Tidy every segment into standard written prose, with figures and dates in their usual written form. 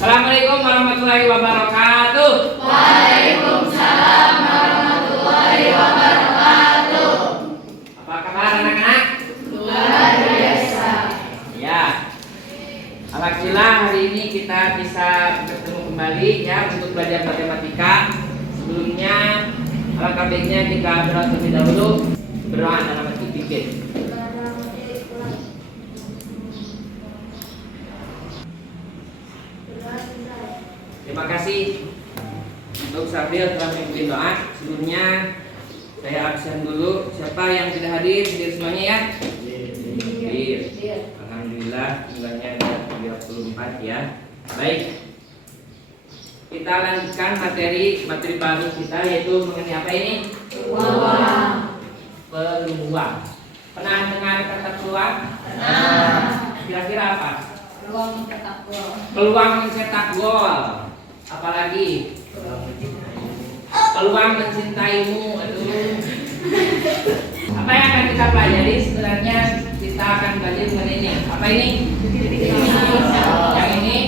Assalamualaikum warahmatullahi wabarakatuh. Waalaikumsalam warahmatullahi wabarakatuh. Apa kabar anak-anak? Luar biasa. Ya. Alhamdulillah hari ini kita bisa bertemu kembali ya untuk belajar matematika. Sebelumnya alangkah baiknya kita berdoa terlebih dahulu. Berdoa dalam hati pikir. Terima kasih untuk Sabril telah memimpin doa. Sebelumnya saya absen dulu. Siapa yang tidak hadir semuanya ya? Hadir. Alhamdulillah jumlahnya ada 34 ya. Baik. Kita lanjutkan materi baru kita yaitu mengenai apa ini? Peluang. Pernah dengar kata peluang? Pernah. Kira-kira apa? Peluang mencetak gol. Peluang mencetak gol. Apalagi peluang mencintaimu. Aduh. Apa yang akan kita pelajari sebenarnya kita akan belajar mengenai ini. Apa ini? Yang ini.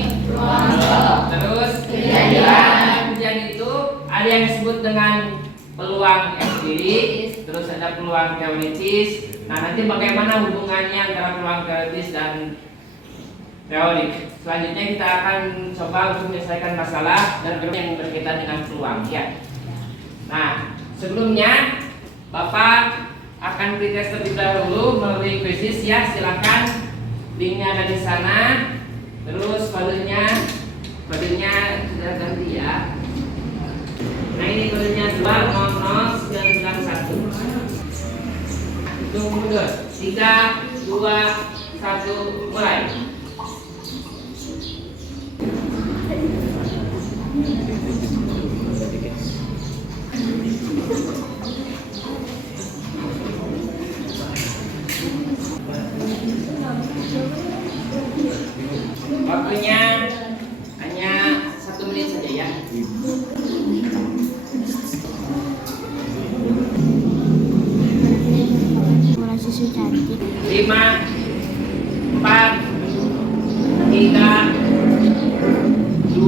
Terus kejadian itu ada yang disebut dengan peluang empirik, terus ada peluang teoritis. Nah, nanti bagaimana hubungannya antara peluang teoritis dan teori. Selanjutnya kita akan coba untuk menyelesaikan masalah dan yang berkaitan dengan peluang ya. Nah, sebelumnya Bapak akan pretest terlebih dahulu melalui quizzes ya. Silakan, linknya ada di sana. Terus kodenya sudah ganti ya. Nah, ini kodenya 20091. Hitung mundur. 3, 2, 1, mulai. Waktunya hanya 1 menit saja ya. Susu cantik. 5, 4, 3, 2,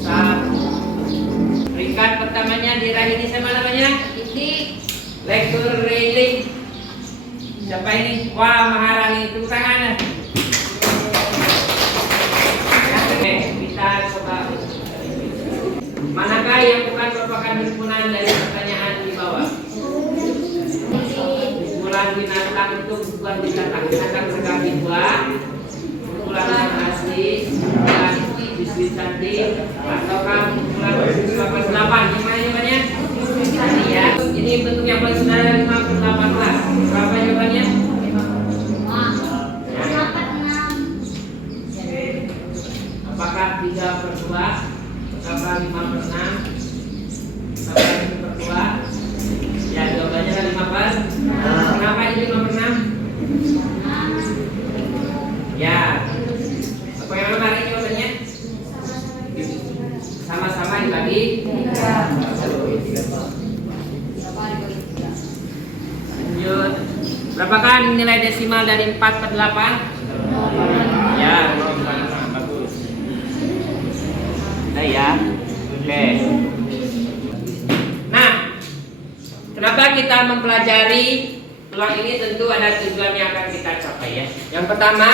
1. Peringkat pertamanya diraih ini siapa namanya? Lektur Railing. Siapa ini? Wah, Maharani, tepuk tangan. Oke, kita coba. Manakah yang bukan merupakan himpunan dari pertanyaan di bawah? Kumpulan binatang itu bukan binatang. Binatang sekali dua. Kumpulan yang asli, kumpulan biskuit cantik, ataukah kumpulan 8? Yang mana jawabannya? Ya. Ini bentuk yang paling sederhana 5/18. Berapa jawabannya? 5/6. Apakah 3/2? Apakah 5/6? Apakah 1/2? Ya, jawabannya kan 5/6. Kenapa ini 5/6? Ya. Apa yang mana jawabannya? Sama-sama dibagi 3. Lanjut. Berapakah nilai desimal dari 4/8? Ya, bagus. Nah ya. Oke. Nah, kenapa kita mempelajari peluang ini? Tentu ada tujuan yang akan kita capai ya. Yang pertama,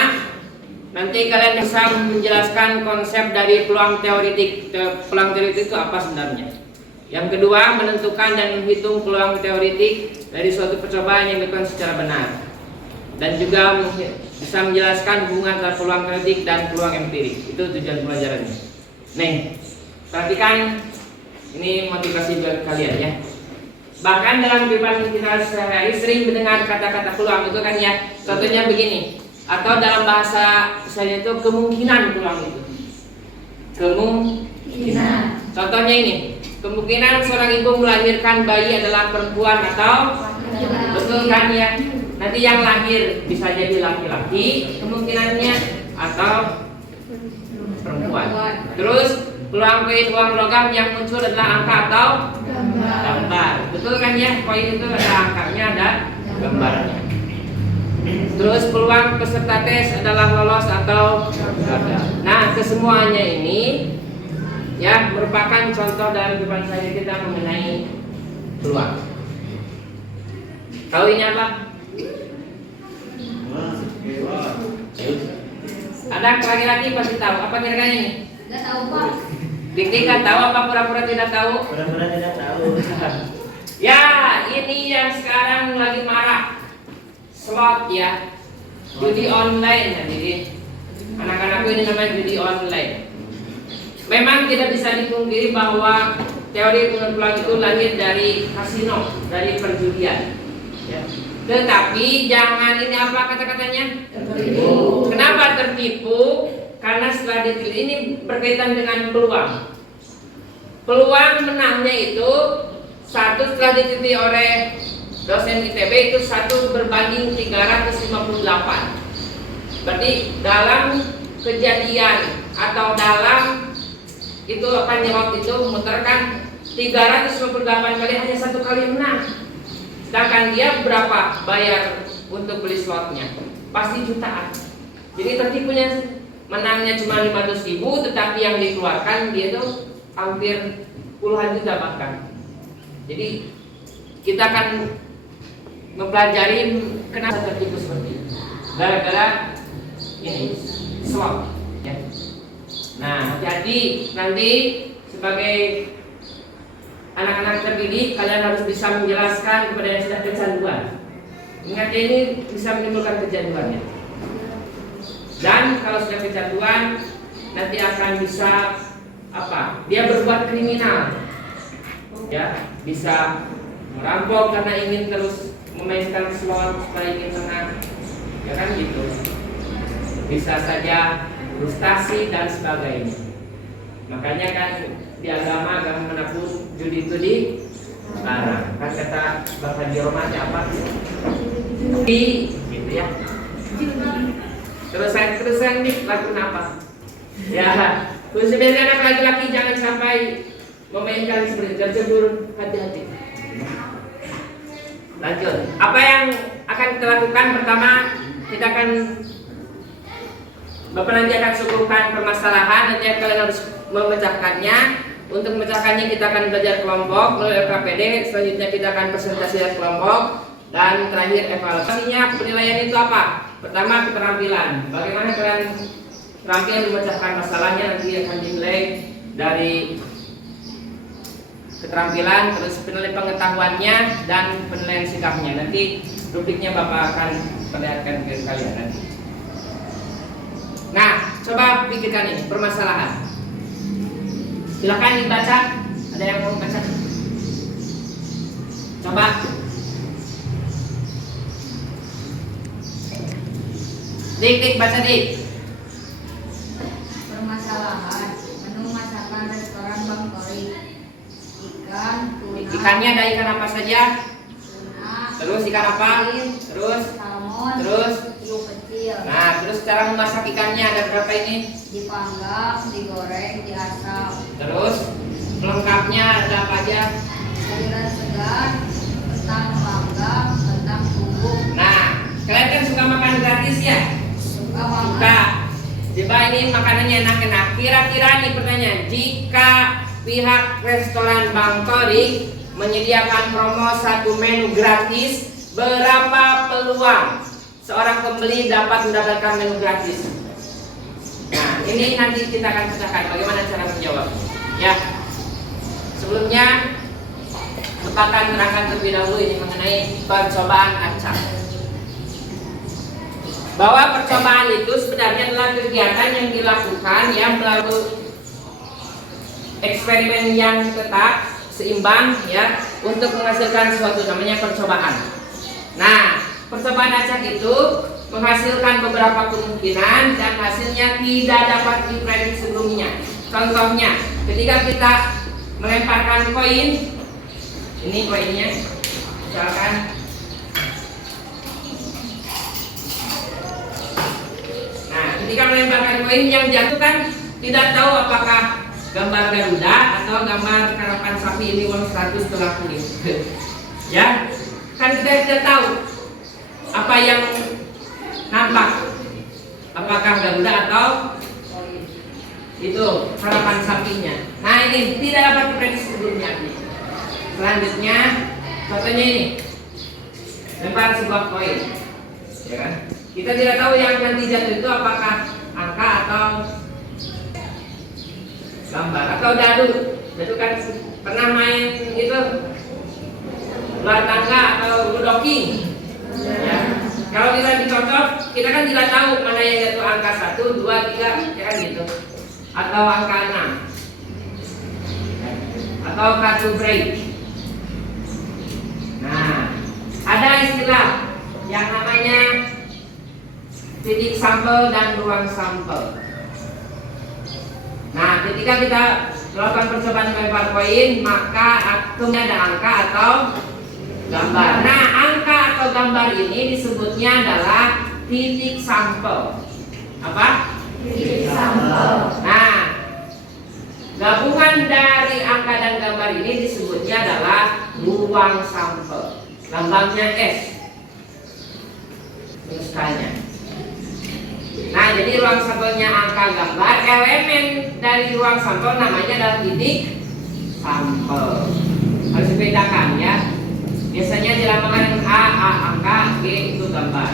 nanti kalian bisa menjelaskan konsep dari peluang teoritik. Peluang teoritik itu apa sebenarnya? Yang kedua, menentukan dan menghitung peluang teoritik dari suatu percobaan yang dilakukan secara benar. Dan juga bisa menjelaskan hubungan antara peluang teoritik dan peluang empirik. Itu tujuan pelajarannya. Nih, perhatikan ini motivasi buat kalian ya. Bahkan dalam kehidupan kita sehari-hari sering mendengar kata-kata peluang itu kan ya. Contohnya begini, atau dalam bahasa saya itu kemungkinan peluang itu. Kemungkinan. Contohnya ini. Kemungkinan seorang ibu melahirkan bayi adalah perempuan atau betul kan ya? Nanti yang lahir bisa jadi laki-laki kemungkinannya atau perempuan. Terus peluang koin uang logam yang muncul adalah angka atau gambar. Betul kan ya? Koin itu ada angkanya, ada gambarnya. Terus peluang peserta tes adalah lolos atau gagal. Nah, kesemuanya ini ya merupakan contoh dalam kehidupan saya kita mengenai peluang. Tahu ini apa? Ada laki-laki pasti tahu. Apa kira-kira ini? Nggak tahu Pak. Dik-dik nggak tahu apa pura-pura tidak tahu? Pura-pura tidak tahu. Ya, ini yang sekarang lagi marah. Slot ya. Judi online hadirin. Anak-anakku ini namanya judi online. Memang tidak bisa dipungkiri bahwa teori peluang itu lahir dari kasino, dari perjudian. Ya. Tetapi jangan ini apa kata-katanya? Tertipu. Kenapa tertipu? Karena setelah diteliti ini berkaitan dengan peluang. Peluang menangnya itu satu setelah diteliti oleh dosen ITB itu 1 berbanding 358. Berarti dalam kejadian atau dalam itu akan jawab itu muterkan 358 kali hanya 1 kali menang. Sedangkan dia berapa bayar untuk beli slotnya? Pasti jutaan. Jadi tertipunya menangnya cuma 500.000, tetapi yang dikeluarkan dia itu hampir puluhan juta bahkan. Jadi kita akan mempelajari kenapa tertipu seperti ini. Gara-gara ini slot. Ya. Nah, jadi nanti sebagai anak-anak terdidik kalian harus bisa menjelaskan kepada yang sudah kecanduan. Ingat ini bisa menimbulkan kecanduannya. Dan kalau sudah kecanduan nanti akan bisa apa? Dia berbuat kriminal. Ya, bisa merampok karena ingin terus memainkan slot supaya ingin menang. Ya kan gitu. Bisa saja frustasi dan sebagainya. Makanya kan di agama manapun judi itu dilarang. Kan kata Bapak Jerome apa? Judi, gitu ya. Terusan nih lakukan apa? Ya, khususnya anak laki-laki jangan sampai memainkan seperti tercebur, hati-hati. Lanjut. Apa yang akan kita lakukan? Pertama, kita akan Bapak nanti akan suguhkan permasalahan, nanti kalian harus memecahkannya. Untuk memecahkannya kita akan belajar kelompok melalui LKPD. Selanjutnya kita akan presentasi kelompok dan terakhir evaluasinya. Penilaian itu apa? Pertama keterampilan. Bagaimana kalian terampil memecahkan masalahnya, nanti akan dinilai dari keterampilan, terus penilaian pengetahuannya dan penilaian sikapnya. Nanti rubriknya Bapak akan perlihatkan ke kalian nanti. Nah, coba pikirkan ini permasalahan. Silakan dibaca. Ada yang mau baca? Coba. Dik, baca dik. Permasalahan menu masakan restoran Bang Tori. Ikan, tuna. Ikannya ada ikan apa saja? Tuna. Terus ikan apa? Terus? Salmon. Terus? Hiu kecil. Nah, terus cara memasak ikannya ada berapa ini? Dipanggang, digoreng, diasap. Terus pelengkapnya ada apa aja? Sayuran segar, kentang panggang, kentang tumbuk. Nah, kalian kan suka makan gratis ya? Suka banget. Suka. Coba ini makanannya enak-enak. Kira-kira nih pertanyaan, jika pihak restoran Bang Tori menyediakan promo 1 menu gratis, berapa peluang seorang pembeli dapat mendapatkan menu gratis? Nah, ini nanti kita akan pecahkan bagaimana cara menjawab. Ya, sebelumnya Bapak akan terangkan terlebih dahulu ini mengenai percobaan acak. Bahwa percobaan itu sebenarnya adalah kegiatan yang dilakukan yang melalui eksperimen yang tetap seimbang ya untuk menghasilkan suatu namanya percobaan. Nah, percobaan acak itu menghasilkan beberapa kemungkinan dan hasilnya tidak dapat diprediksi sebelumnya. Contohnya, ketika kita melemparkan koin, ini koinnya, misalkan nah, ketika melemparkan koin yang jatuh kan tidak tahu apakah gambar Garuda atau gambar karapan sapi ini uang 100 setengah kulit. Ya, kan kita tidak tahu apa yang Nampak? Apakah Garuda atau itu harapan sapinya? Nah ini tidak dapat diprediksi sebelumnya. Selanjutnya, contohnya ini, lempar sebuah koin, ya kan? Kita tidak tahu yang nanti jatuh itu apakah angka atau gambar atau dadu. Dadu kan pernah main itu ular tangga atau ludoking. Ya. Kalau kita dicontoh, kita kan tidak tahu mana yang jatuh angka 1, 2, 3, ya kan gitu. Atau angka 6. Atau kartu break. Nah, ada istilah yang namanya titik sampel dan ruang sampel. Nah, ketika kita melakukan percobaan melempar koin, maka akumnya ada angka atau gambar. Nah, angka atau gambar ini disebutnya adalah titik sampel. Apa? Titik sampel. Nah, gabungan dari angka dan gambar ini disebutnya adalah ruang sampel. Lambangnya S. Tulisannya. Nah, jadi ruang sampelnya angka gambar, elemen dari ruang sampel namanya adalah titik sampel. Harus dibedakan ya. Biasanya dilambangkan dengan A angka, G itu gambar.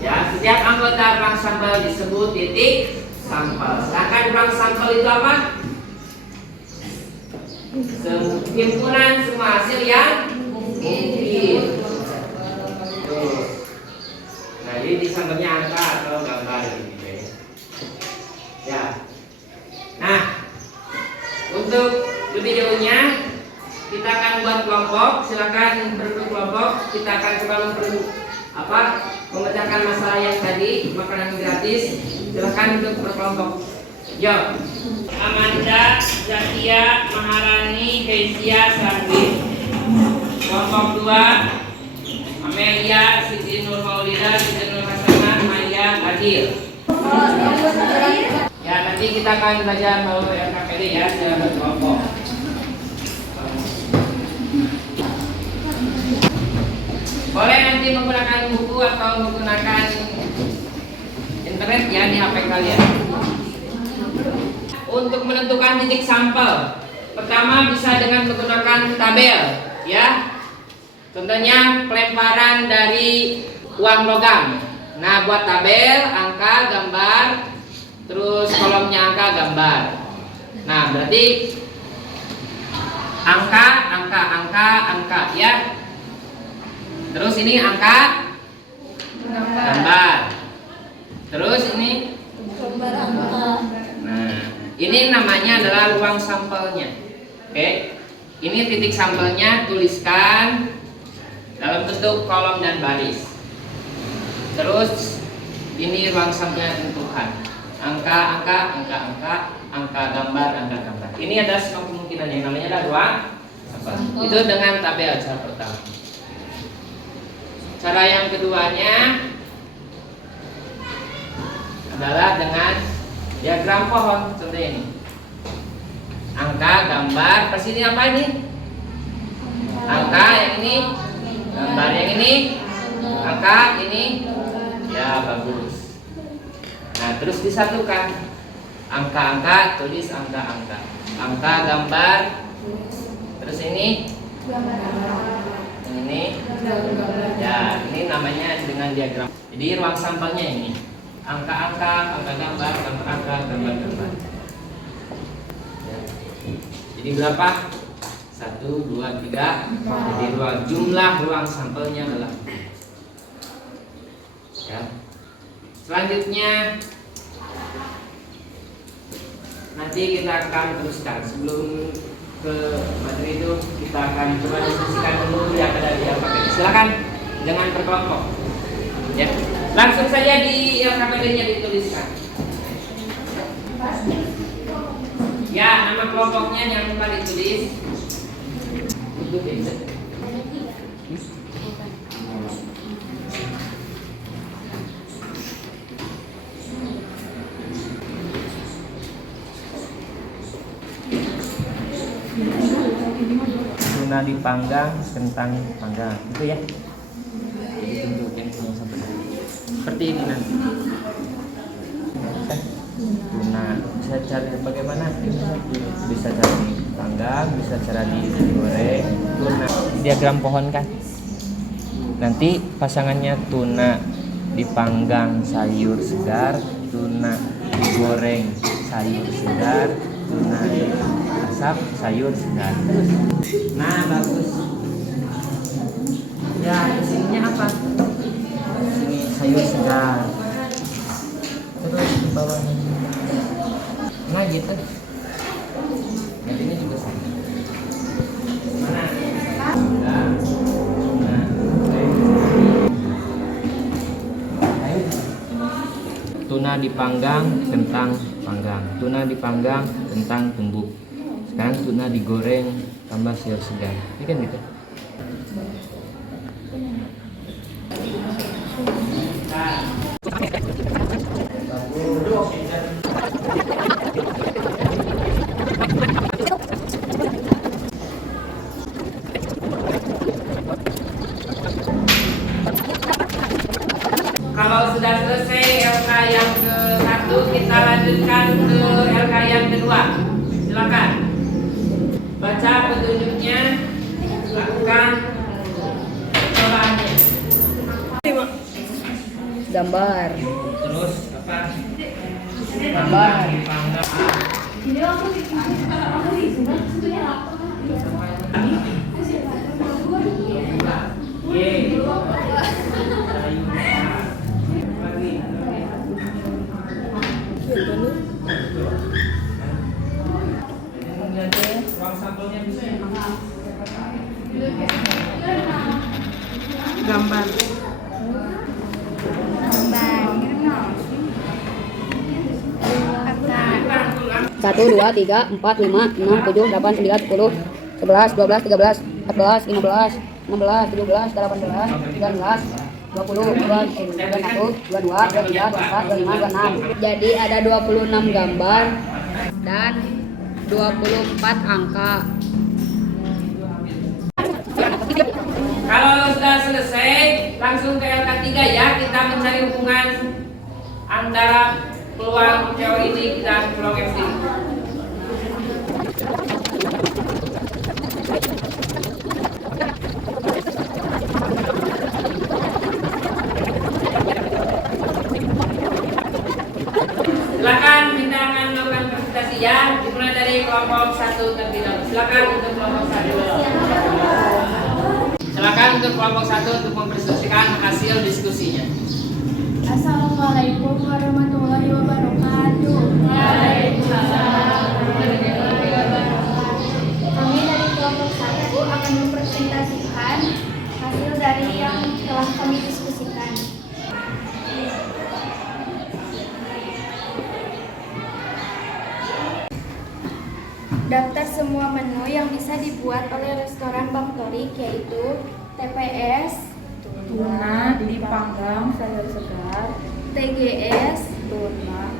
Ya, setiap anggota ruang sampel disebut titik sampel. Sedangkan ruang sampel itu apa? Himpunan semua hasil yang mungkin. Nah, ini sampelnya angka atau gambar gitu ya. Ya. Nah, untuk lebih jauhnya kita akan buat kelompok. Silakan berbentuk kelompok. Kita akan coba memecahkan masalah yang tadi, makanan gratis. Silakan untuk berkelompok. Yo. Amanda, Zakia, Maharani, Kezia, Sardi. Kelompok 2, Amelia, Siti Nur Maulida, Siti Nur Hasanah, Maya, Adil. Ya, nanti kita akan belajar melalui RKPD ya, secara berkelompok. Boleh nanti menggunakan buku atau menggunakan internet ya di HP kalian. Untuk menentukan titik sampel, pertama bisa dengan menggunakan tabel, ya. Contohnya pelemparan dari uang logam. Nah, buat tabel, angka, gambar, terus kolomnya angka, gambar. Nah, berarti angka, ya. Terus ini angka, gambar. Terus ini gambar angka. Nah, ini namanya adalah ruang sampelnya. Oke. Ini titik sampelnya, tuliskan dalam bentuk kolom dan baris. Terus ini ruang sampelnya tentukan. Angka, gambar. Ini ada semua kemungkinan yang namanya adalah ruang sampel. Itu dengan tabel cara pertama. Cara yang keduanya adalah dengan diagram pohon. Contoh ini. Angka, gambar, pas ini apa ini? Angka yang ini, gambar yang ini, angka ini. Ya, bagus. Nah, terus disatukan. Angka, tulis angka. Angka, gambar. Terus ini. Ini. Ya, ini namanya dengan diagram. Jadi ruang sampelnya ini. Angka, gambar, gambar. Ya. Jadi berapa? 1, 2, 3. Jadi jumlah ruang sampelnya adalah. Ya. Selanjutnya nanti kita akan teruskan. Sebelum ke materi itu kita akan coba diskusikan dulu yang ada di LKPD. Silakan jangan berkelompok. Ya, langsung saja di LKPD-nya dituliskan. Ya, nama kelompoknya jangan lupa ditulis. Tuna dipanggang, kentang dipanggang, gitu ya. Jadi tunjukin. seperti ini nanti. Tuna bisa cari bagaimana? Bisa cara dipanggang, bisa cara digoreng. Tuna diagram pohon kan. Nanti pasangannya tuna dipanggang sayur segar, tuna digoreng sayur segar, tuna diasap sayur segar. Nah bagus. Ya kesininya apa? Sini sayur segar. Terus di bawahnya. Nah gitu. Yang ini juga sama. Nah. Tuna dipanggang, kentang panggang. Tuna dipanggang, kentang tumbuk. Sekarang tuna digoreng tambah sayur segar. Ini kan gitu. Kalau sudah selesai LK yang ke-1, kita lanjutkan ke LK yang kedua. Silakan. Baca petunjuknya, lakukan percobaan. Gambar. Terus apa? Gambar. Dipanggang. Gambar. Satu, dua, tiga, empat, lima, enam, tujuh, delapan, sembilan, 10, 11, 12, 13, 14, 15, 16, 17, 18, 19, 20, 21, 22, 23, 24, 25, 26. Jadi ada 26 gambar dan 24 angka. Kalau sudah selesai, langsung ke LK3 ya. Kita mencari hubungan antara peluang teori dan peluang FD. Silakan kita akan melakukan presentasi ya. Dimulai dari kelompok 1 terlebih dahulu. Silakan untuk kelompok 1. Silakan untuk kelompok 1 untuk mempresentasikan hasil diskusinya. Assalamualaikum warahmatullahi wabarakatuh. Waalaikumsalam warahmatullahi wabarakatuh. Kami dari kelompok 1 akan mempresentasikan hasil dari yang telah kami diskusikan. Daftar semua menu yang bisa dibuat oleh restoran Bang Torik yaitu TPS, Tuna dipanggang sayur segar, TGS, tuna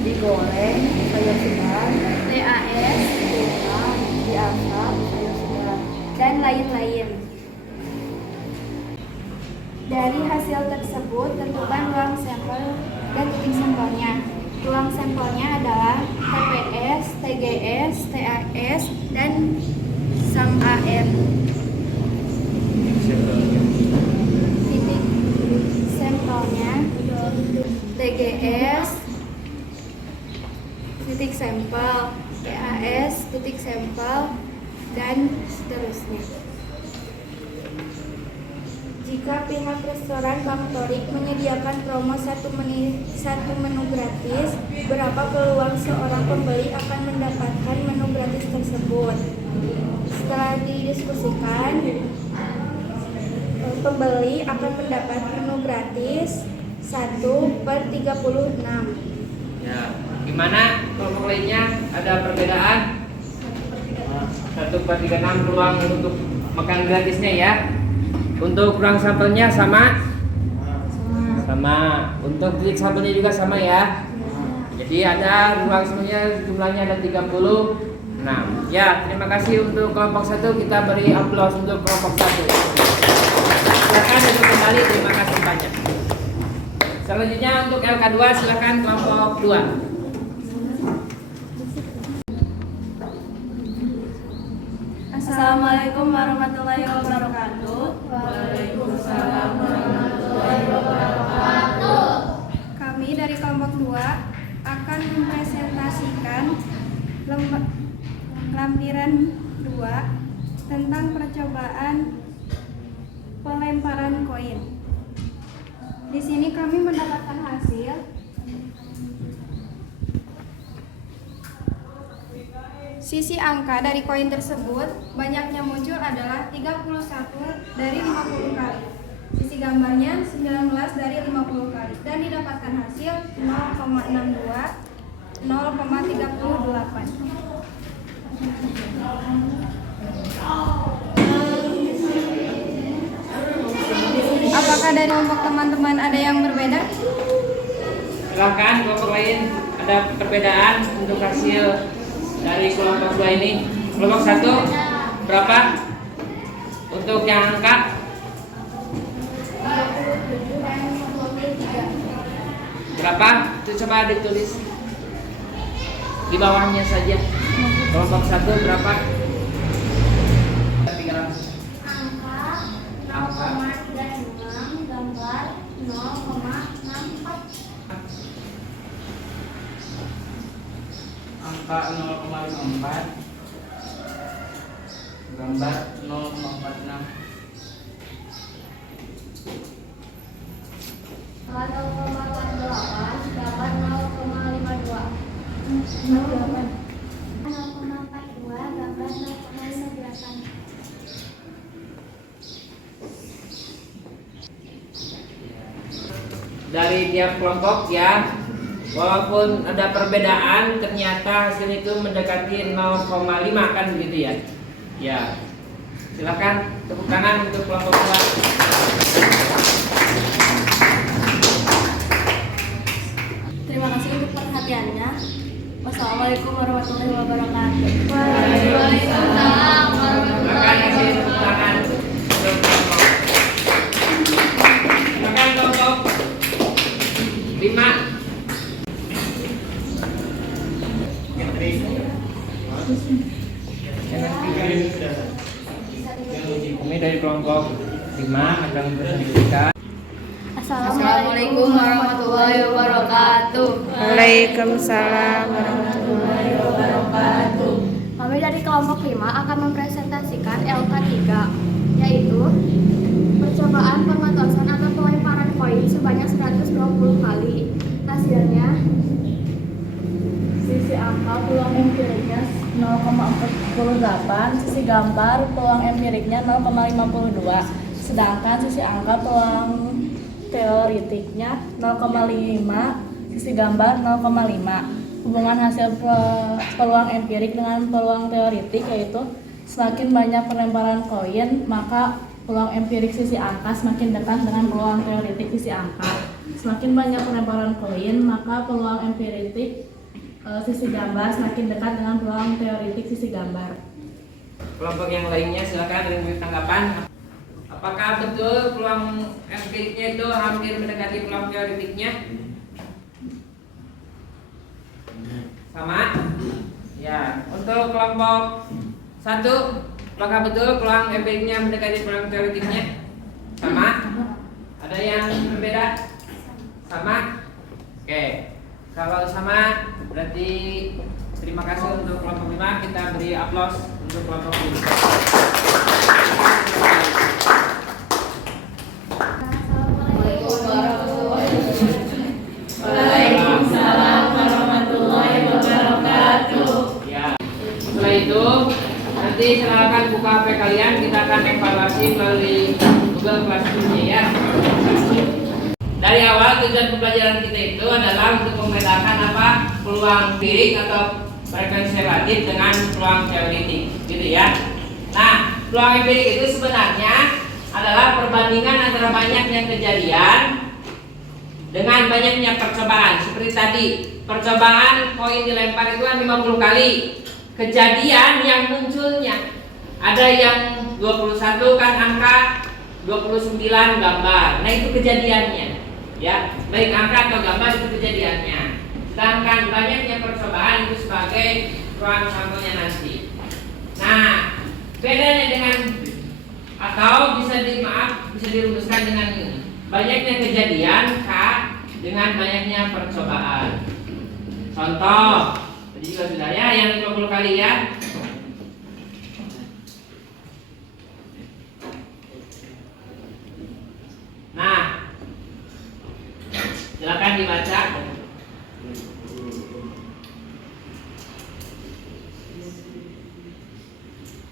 digoreng sayur segar, TAS, tuna diasap sayur segar. dan lain-lain. Dari hasil tersebut, tentukan ruang sampel dan titik sampelnya. Ruang sampelnya adalah TPS, TGS, TAS, dan SAM-AN. Titik sampelnya TGS, titik sampel, TAS, titik sampel, dan seterusnya. Jika pihak restoran Bang Torik menyediakan promo satu menu gratis, berapa peluang seorang pembeli akan mendapatkan menu gratis tersebut? Setelah didiskusikan, pembeli akan mendapat menu gratis 1/36. Ya, gimana kelompok lainnya ada perbedaan? 1/36 peluang untuk makan gratisnya ya. Untuk ruang sampelnya sama? Sama. Untuk titik sampelnya juga sama ya. Jadi ada ruang sampelnya jumlahnya ada 36. Ya, terima kasih untuk kelompok 1. Kita beri aplaus untuk kelompok 1. Silakan duduk kembali. Terima kasih banyak. Selanjutnya untuk LK2 silakan kelompok 2. Assalamualaikum warahmatullahi wabarakatuh. Waalaikumsalam warahmatullahi wabarakatuh. Kami dari kelompok 2 akan mempresentasikan lampiran 2 tentang percobaan pelemparan koin. Di sini kami mendapatkan hasil sisi angka dari koin tersebut banyaknya muncul adalah 31 dari 50 kali. Sisi gambarnya 19 dari 50 kali dan didapatkan hasil 0,62, 0,38. Apakah dari kelompok teman-teman ada yang berbeda? Silakan kelompok lain ada perbedaan untuk hasil dari kelompok 2 ini. Kelompok 1 berapa? Untuk yang angka berapa? Itu coba ditulis di bawahnya saja. Kelompok 1 berapa? 300. Angka 0,36, gambar 0,64. Angka 0,54, gambar 0,46. Angka 0,48, gambar 0,52. 0,42, gambar 0,58. Dari tiap kelompok ya, walaupun ada perbedaan ternyata hasil itu mendekati 0,5 kan begitu ya. Ya, silakan tepuk tangan untuk kelompok 2. Terima kasih untuk perhatiannya. Wassalamualaikum warahmatullahi wabarakatuh. Waalaikumsalam. Silakan kasih tepuk tangan untuk kelompok. Silakan kelompok 5. Kami dari kelompok 5 akan mempresentasikan. Assalamualaikum warahmatullahi wabarakatuh. Waalaikumsalam warahmatullahi wabarakatuh. Kami dari kelompok 5 akan mempresentasikan LK3, yaitu percobaan pematosan atau pelemparan koin sebanyak 120 kali. Hasilnya Sisi angka peluang empiriknya 0,48, sisi gambar peluang empiriknya 0,52, sedangkan sisi angka peluang teoritiknya 0,5, sisi gambar 0,5. Hubungan hasil peluang empirik dengan peluang teoritik yaitu semakin banyak pelemparan koin, maka peluang empirik sisi angka semakin dekat dengan peluang teoritik sisi angka. Semakin banyak pelemparan koin, maka peluang empirik sisi gambar semakin dekat dengan peluang teoritik sisi gambar. Kelompok yang lainnya silakan beri tanggapan. Apakah betul peluang empiriknya itu hampir mendekati peluang teoritiknya? Sama? Ya, untuk kelompok 1, apakah betul peluang empiriknya mendekati peluang teoritiknya? Sama? Ada yang berbeda? Sama? Oke. Kalau sama berarti terima kasih untuk kelompok 5. Kita beri aplaus untuk kelompok 5. Waalaikumsalam warahmatullahi wabarakatuh. Ya. Setelah itu nanti silakan buka HP kalian, kita akan evaluasi melalui Google Classroom ya. Dari awal tujuan pembelajaran kita itu adalah untuk membedakan apa peluang empirik atau frekuensi relatif dengan peluang teoritik, gitu ya. Nah, peluang empirik itu sebenarnya adalah perbandingan antara banyaknya kejadian dengan banyaknya percobaan. Seperti tadi, percobaan koin dilempar itu kan 50 kali. Kejadian yang munculnya ada yang 21 kan angka, 29 gambar. Nah, itu kejadiannya. Ya, baik angka atau gambar itu kejadiannya. Sedangkan banyaknya percobaan itu sebagai ruang sampelnya nanti. Nah, bedanya dengan atau bisa dirumuskan dengan banyaknya kejadian K dengan banyaknya percobaan. Contoh, tadi juga sudah ya, yang 50 kali ya. Nah, silakan dibaca.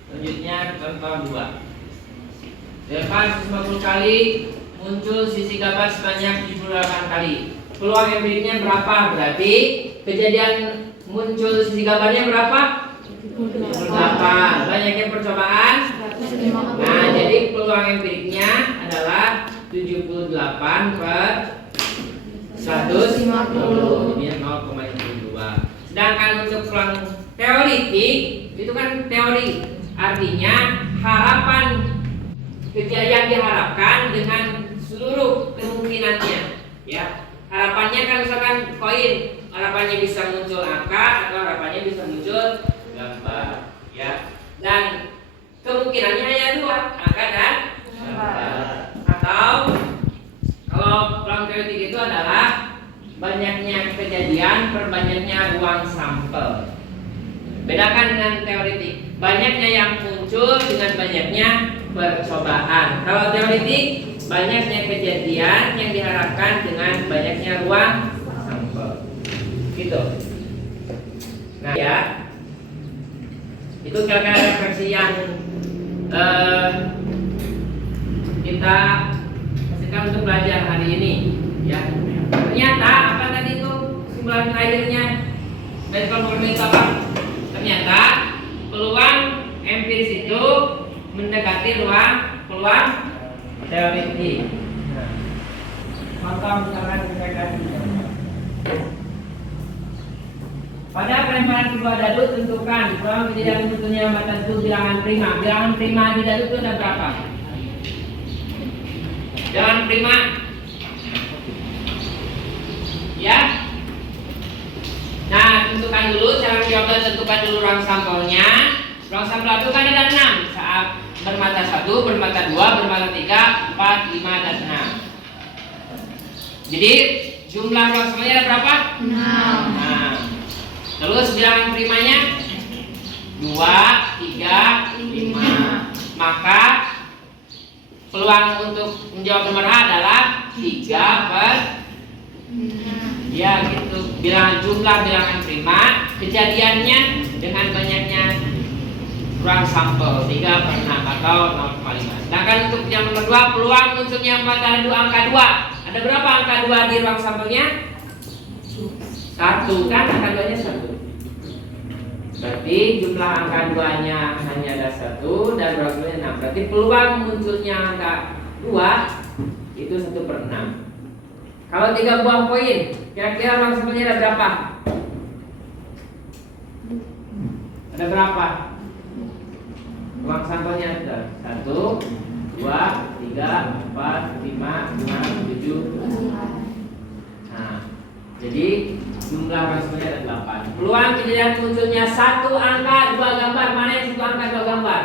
Selanjutnya contoh 2. Depan 50 kali muncul sisi gambar sebanyak 78 kali. Peluang empiriknya berapa? Berarti kejadian muncul sisi gambarnya berapa? 78. Banyaknya percobaan. Nah, jadi peluang empiriknya adalah 78 per 150. Jadi 0,52. Sedangkan untuk peluang teoritik itu kan teori, artinya harapan kejadian diharapkan dengan seluruh kemungkinannya. Ya, harapannya kan misalkan koin, harapannya bisa muncul angka atau harapannya bisa muncul gambar. Ya, dan kemungkinannya hanya 2, angka dan gambar. Atau kalau peluang teoritik itu adalah banyaknya kejadian per banyaknya ruang sampel. Bedakan dengan teoritik, banyaknya yang muncul dengan banyaknya percobaan. Kalau teoritik, banyaknya kejadian yang diharapkan dengan banyaknya ruang sampel. Gitu. Nah ya, itu kira-kira refleksi yang kita hasilkan untuk belajar hari ini. Ya, ternyata apa tadi itu simpulan akhirnya dari formula itu apa? Ternyata peluang empiris itu mendekati peluang teoritik. Contoh misalkan saya kasih pada pelemparan kedua dadu tentukan peluang kejadian munculnya hambatan itu bilangan prima. Bilangan prima di dadu itu ada berapa? Bilangan prima, ya. Nah, tentukan dulu cara menjawabnya, tentukan dulu ruang sampelnya. Ruang sampel itu kan ada 6 saat bermata 1, bermata 2, bermata 3, 4, 5, dan 6. Jadi jumlah ruang sampelnya ada berapa? 6. Nah, terus bilangan primanya 2, 3, 5. Maka peluang untuk menjawab nomor A adalah 3 per 6. Ya gitu. Bilangan jumlah bilangan prima, kejadiannya dengan banyaknya ruang sampel 3 per 6 atau 0,5. Sedangkan untuk yang nomor 2, peluang munculnya pada angka 2. Ada berapa angka 2 di ruang sampelnya? 1 kan, angka 2 nya 1. Berarti jumlah angka 2 nya hanya ada 1 dan ruang sampelnya 6. Berarti peluang munculnya angka 2 itu 1 per 6. Kalau 3 buah koin, kira-kira ruang sampelnya ada berapa? Ada berapa? Ruang sampelnya ada 1, 2, 3, 4, 5, 6, 7. Nah, jadi jumlah ruang sampelnya ada 8. Peluang kejadian munculnya 1 angka 2 gambar. Mana yang 1 angka 2 gambar?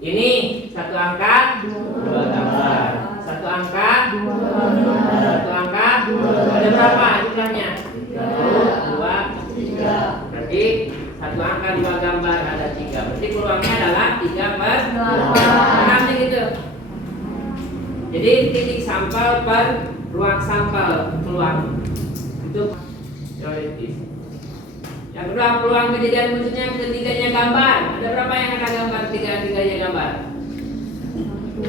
Ini 1 angka 2 gambar. 1 angka 1 angka ada berapa jumlahnya? 1, 2, 3. Berarti 1 angka 2 gambar ada 3. Berarti peluangnya adalah 3 per 8. Gitu. Jadi titik sampel per ruang sampel peluang itu teoritis. Yang kedua, peluang kejadian munculnya ketiganya gambar. Ada berapa yang ada gambar? Tiga-tiganya gambar.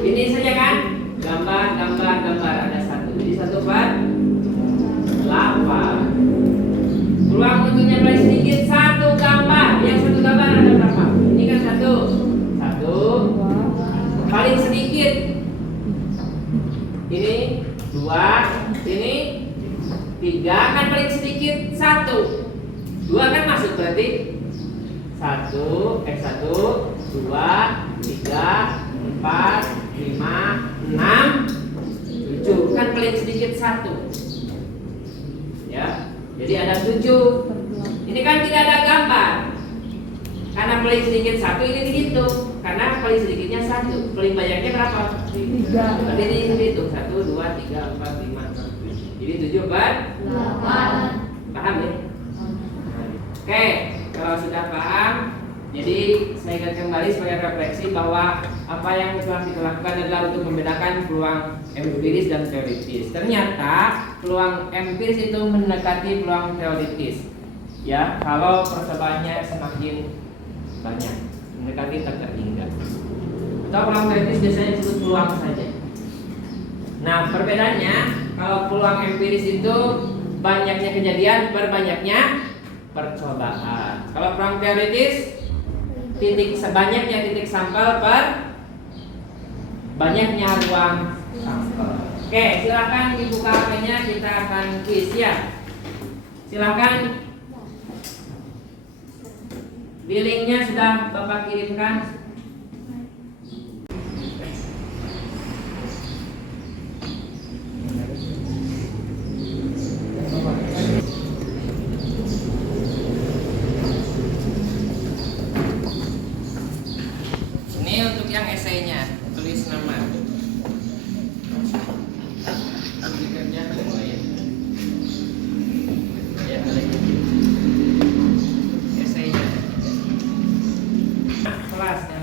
Ini saja kan? Gambar ada 1. Jadi 1 per 8. Peluang munculnya paling sedikit 1 gambar. Yang 1 gambar ada berapa? Ini kan 1. Paling sedikit. Ini 2. Ini 3 kan paling sedikit 1. 2 kan masuk berarti 1, 2, 3, 4, 5, 6, 7, 7, kan paling sedikit 1. Ya, jadi ada 7. Ini kan tidak ada gambar. Karena paling sedikit 1 ini dihitung. Karena paling sedikitnya 1. Paling banyaknya berapa? 3. Berarti ini dihitung 1, 2, 3, 4, 5, 6. Jadi 7 per 8. Paham ya? Oke, kalau sudah paham, jadi saya ingat kembali sebagai refleksi bahwa apa yang telah kita lakukan adalah untuk membedakan peluang empiris dan teoritis. Ternyata peluang empiris itu mendekati peluang teoritis. Ya, kalau persebarannya semakin banyak, mendekati tak terhingga. Atau peluang teoritis biasanya disebut peluang saja. Nah, perbedaannya kalau peluang empiris itu banyaknya kejadian per banyaknya percobaan. Kalau peluang teoritis sebanyaknya titik sampel per banyaknya ruang sampel. Oke, silakan dibuka HP-nya, kita akan quiz ya. Silakan. Di linknya sudah Bapak kirimkan. Ini untuk yang esainya, tulis nama. Esainya. Kelas ya.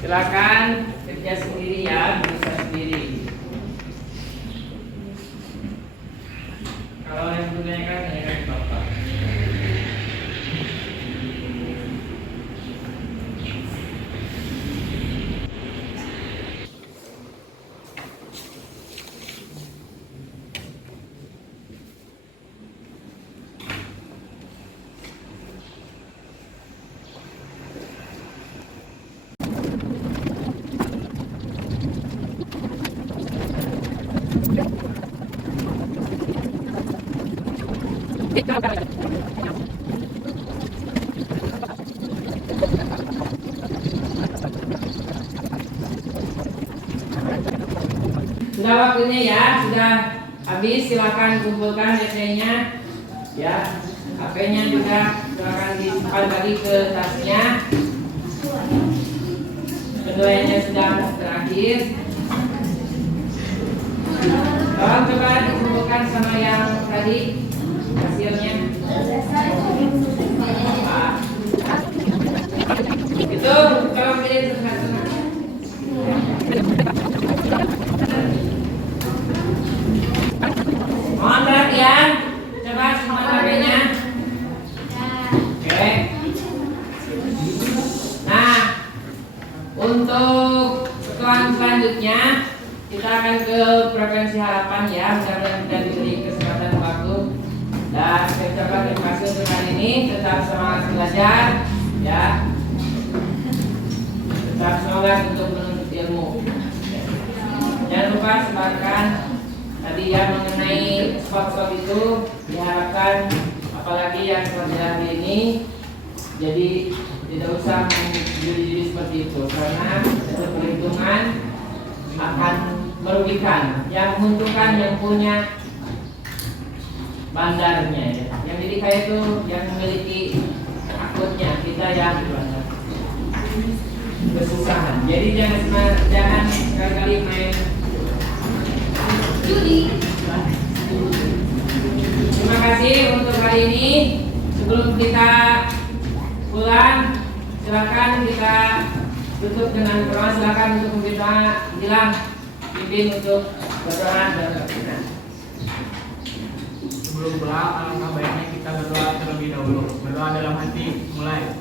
Silakan kerja sendiri ya, bisa sendiri. Kalau yang tanyakan Bapak. Sudah waktunya ya, sudah habis, silakan kumpulkan esainya ya. HP-nya juga silakan disimpan lagi ke tasnya. Keduanya sudah berakhir. Tolong coba dikumpulkan sama yang tadi hasilnya. Itu tolong pilih satu-satu. Mohon perhatian, coba semua HP-nya. Oke. Nah, untuk setelah selanjutnya kita akan ke frekuensi harapan ya. Mudah-mudahan kita diberi kesempatan waktu. Dan saya ucapkan terima kasih untuk hari ini. Tetap semangat belajar ya. Tetap semangat untuk menuntut ilmu. Jangan lupa sebarkan tadi ya mengenai spot-spot itu, diharapkan apalagi yang terjadi ini jadi tidak usah menjadi seperti itu karena itu perhitungan akan merugikan. Yang menguntungkan yang punya bandarnya ya. Yang jadi kaya itu yang memiliki akunnya, kita yang bandar kesusahan. Jadi jangan sekali-kali main judi. Terima kasih untuk hari ini. Sebelum kita pulang, silakan kita tutup dengan doa. Silakan untuk kita bilang pimpin untuk berdoa dan berdoa. Sebelum pulang, alangkah baiknya kita berdoa terlebih dahulu. Berdoa dalam hati, mulai.